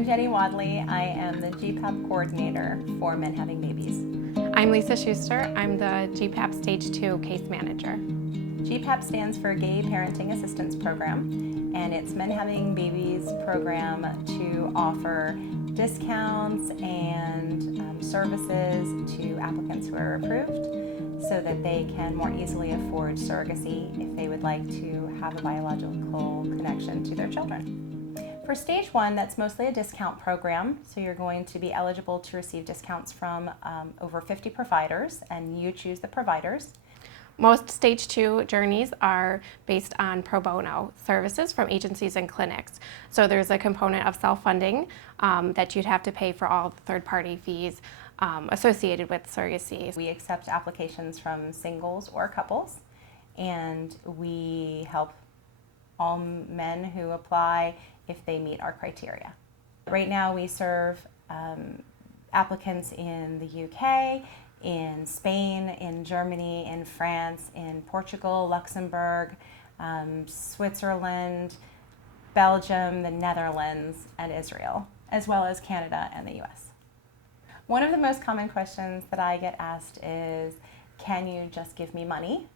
I'm Jenny Wadley. I am the GPAP Coordinator for men having babies. I'm Lisa Schuster. I'm the GPAP Stage 2 Case Manager. GPAP stands for Gay Parenting Assistance Program, and it's men having babies program to offer discounts and services to applicants who are approved so that they can more easily afford surrogacy if they would like to have a biological connection to their children. For Stage 1, that's mostly a discount program, so you're going to be eligible to receive discounts from over 50 providers, and you choose the providers. Most Stage 2 journeys are based on pro bono services from agencies and clinics. So there's a component of self-funding that you'd have to pay for all the third-party fees associated with surrogacy. We accept applications from singles or couples, and we help all men who apply if they meet our criteria. Right now we serve applicants in the UK, in Spain, in Germany, in France, in Portugal, Luxembourg, Switzerland, Belgium, the Netherlands, and Israel, as well as Canada and the US. One of the most common questions that I get asked is, can you just give me money?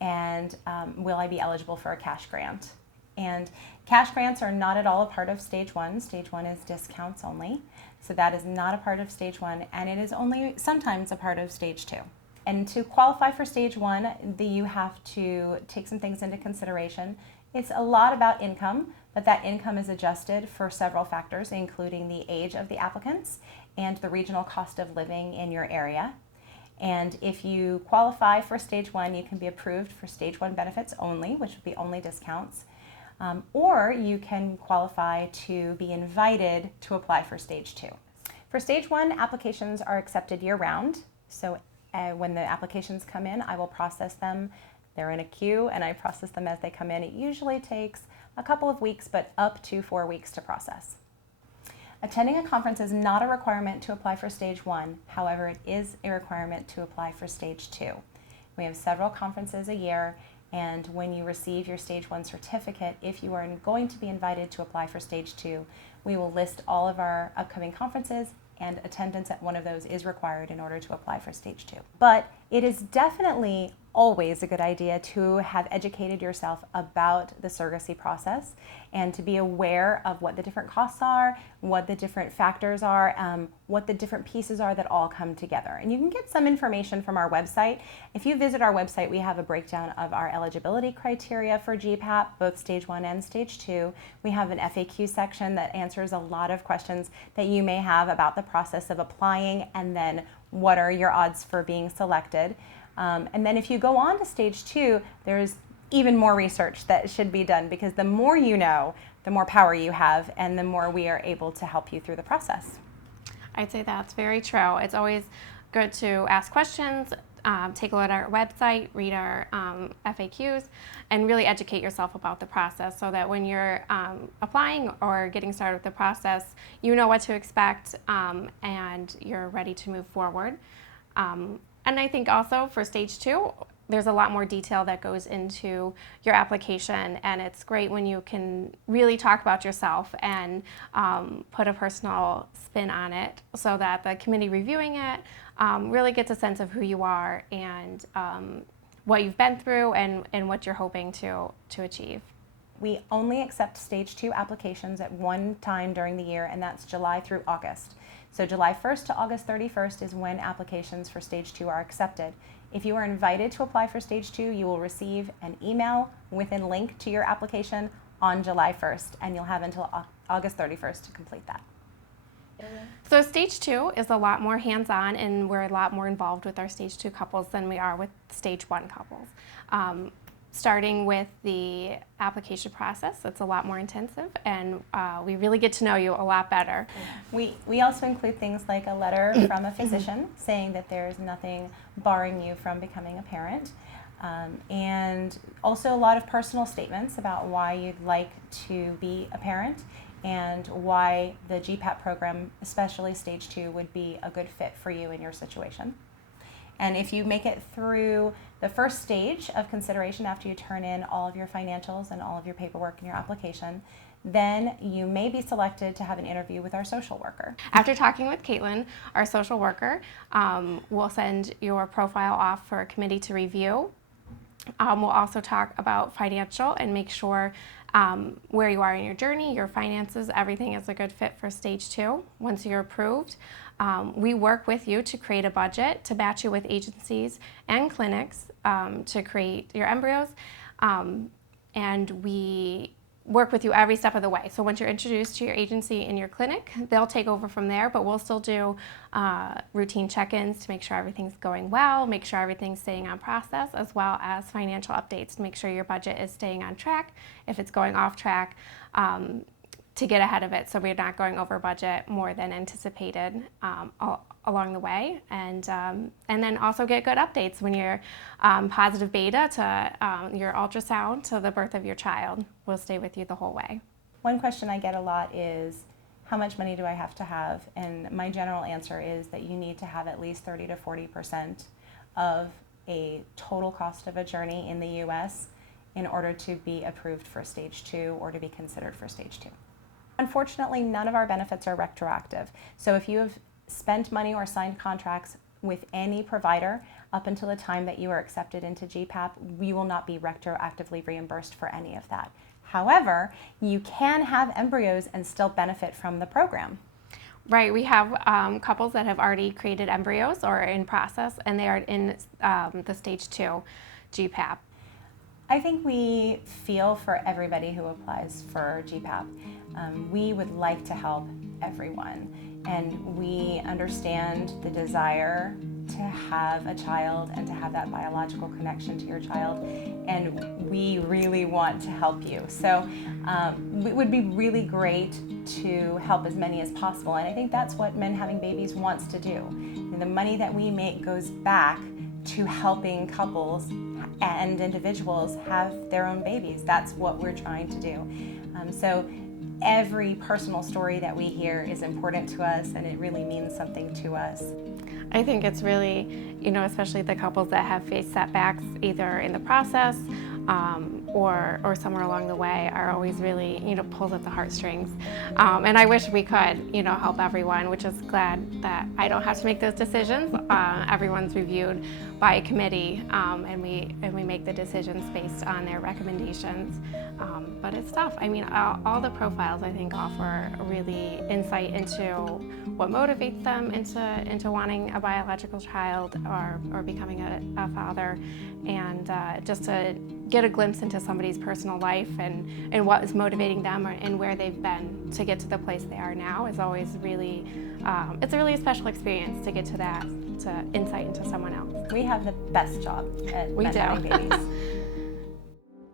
And will I be eligible for a cash grant? And cash grants are not at all a part of Stage 1. Stage 1 is discounts only. So that is not a part of Stage 1, and it is only sometimes a part of Stage 2. And to qualify for Stage 1, you have to take some things into consideration. It's a lot about income, but that income is adjusted for several factors, including the age of the applicants and the regional cost of living in your area. And if you qualify for Stage 1, you can be approved for Stage 1 benefits only, which would be only discounts. Or you can qualify to be invited to apply for Stage 2. For Stage 1, applications are accepted year-round. So when the applications come in, I will process them. They're in a queue, and I process them as they come in. It usually takes a couple of weeks, but up to 4 weeks to process. Attending a conference is not a requirement to apply for Stage 1. However, it is a requirement to apply for Stage 2. We have several conferences a year, and when you receive your Stage 1 certificate, if you are going to be invited to apply for Stage 2, we will list all of our upcoming conferences, and attendance at one of those is required in order to apply for Stage 2. But it is definitely always a good idea to have educated yourself about the surrogacy process and to be aware of what the different costs are, what the different factors are, what the different pieces are that all come together. And you can get some information from our website. If you visit our website, we have a breakdown of our eligibility criteria for GPAP, both Stage 1 and Stage 2. We have an FAQ section that answers a lot of questions that you may have about the process of applying, and then what are your odds for being selected. And then if you go on to Stage 2, there's even more research that should be done, because the more you know, the more power you have, and the more we are able to help you through the process. I'd say that's very true. It's always good to ask questions, take a look at our website, read our FAQs, and really educate yourself about the process so that when you're applying or getting started with the process, you know what to expect and you're ready to move forward. And I think also for Stage 2, there's a lot more detail that goes into your application, and it's great when you can really talk about yourself and put a personal spin on it so that the committee reviewing it really gets a sense of who you are and what you've been through and what you're hoping to achieve. We only accept Stage 2 applications at one time during the year, and that's July through August. So July 1st to August 31st is when applications for Stage 2 are accepted. If you are invited to apply for Stage 2, you will receive an email with a link to your application on July 1st, and you'll have until August 31st to complete that. So Stage 2 is a lot more hands-on, and we're a lot more involved with our Stage 2 couples than we are with Stage 1 couples. Starting with the application process, it's a lot more intensive, and we really get to know you a lot better. We also include things like a letter from a physician saying that there's nothing barring you from becoming a parent, and also a lot of personal statements about why you'd like to be a parent and why the GPAP program, especially Stage 2, would be a good fit for you in your situation. And if you make it through the first stage of consideration after you turn in all of your financials and all of your paperwork and your application, then you may be selected to have an interview with our social worker. After talking with Caitlin, our social worker, will send your profile off for a committee to review. We'll also talk about financial and make sure where you are in your journey, your finances, everything is a good fit for stage 2. Once you're approved, we work with you to create a budget, to match you with agencies and clinics to create your embryos, and we work with you every step of the way. So once you're introduced to your agency and your clinic, they'll take over from there, but we'll still do routine check-ins to make sure everything's going well, make sure everything's staying on process, as well as financial updates to make sure your budget is staying on track. If it's going off track, to get ahead of it so we're not going over budget more than anticipated along the way, and then also get good updates when you're positive beta to your ultrasound to the birth of your child. We'll stay with you the whole way. One question I get a lot is, how much money do I have to have? And my general answer is that you need to have at least 30 to 40% of a total cost of a journey in the US in order to be approved for stage 2 or to be considered for stage 2. Unfortunately, none of our benefits are retroactive. So if you have spent money or signed contracts with any provider up until the time that you are accepted into GPAP, we will not be retroactively reimbursed for any of that. However, you can have embryos and still benefit from the program. Right, we have couples that have already created embryos or are in process, and they are in the stage 2 GPAP. I think we feel for everybody who applies for GPAP. We would like to help everyone, and we understand the desire to have a child and to have that biological connection to your child, and we really want to help you. So it would be really great to help as many as possible, and I think that's what Men Having Babies wants to do. And the money that we make goes back to helping couples and individuals have their own babies. That's what we're trying to do. So every personal story that we hear is important to us, and it really means something to us. I think it's really, especially the couples that have faced setbacks either in the process or somewhere along the way are always really, pulls at the heartstrings. And I wish we could, help everyone, which is glad that I don't have to make those decisions. Everyone's reviewed by a committee, and we make the decisions based on their recommendations. But it's tough. I mean, all the profiles, I think, offer really insight into what motivates them into wanting a biological child or becoming a father, and just to get a glimpse into somebody's personal life and what is motivating them and where they've been to get to the place they are now is always really, it's a really special experience to get to that, to insight into someone else. We have the best job at Men Having Babies.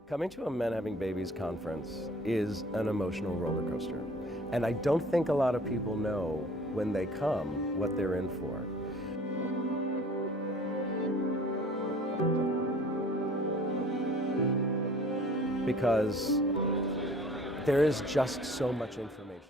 Coming to a Men Having Babies conference is an emotional roller coaster. And I don't think a lot of people know when they come what they're in for. Because there is just so much information.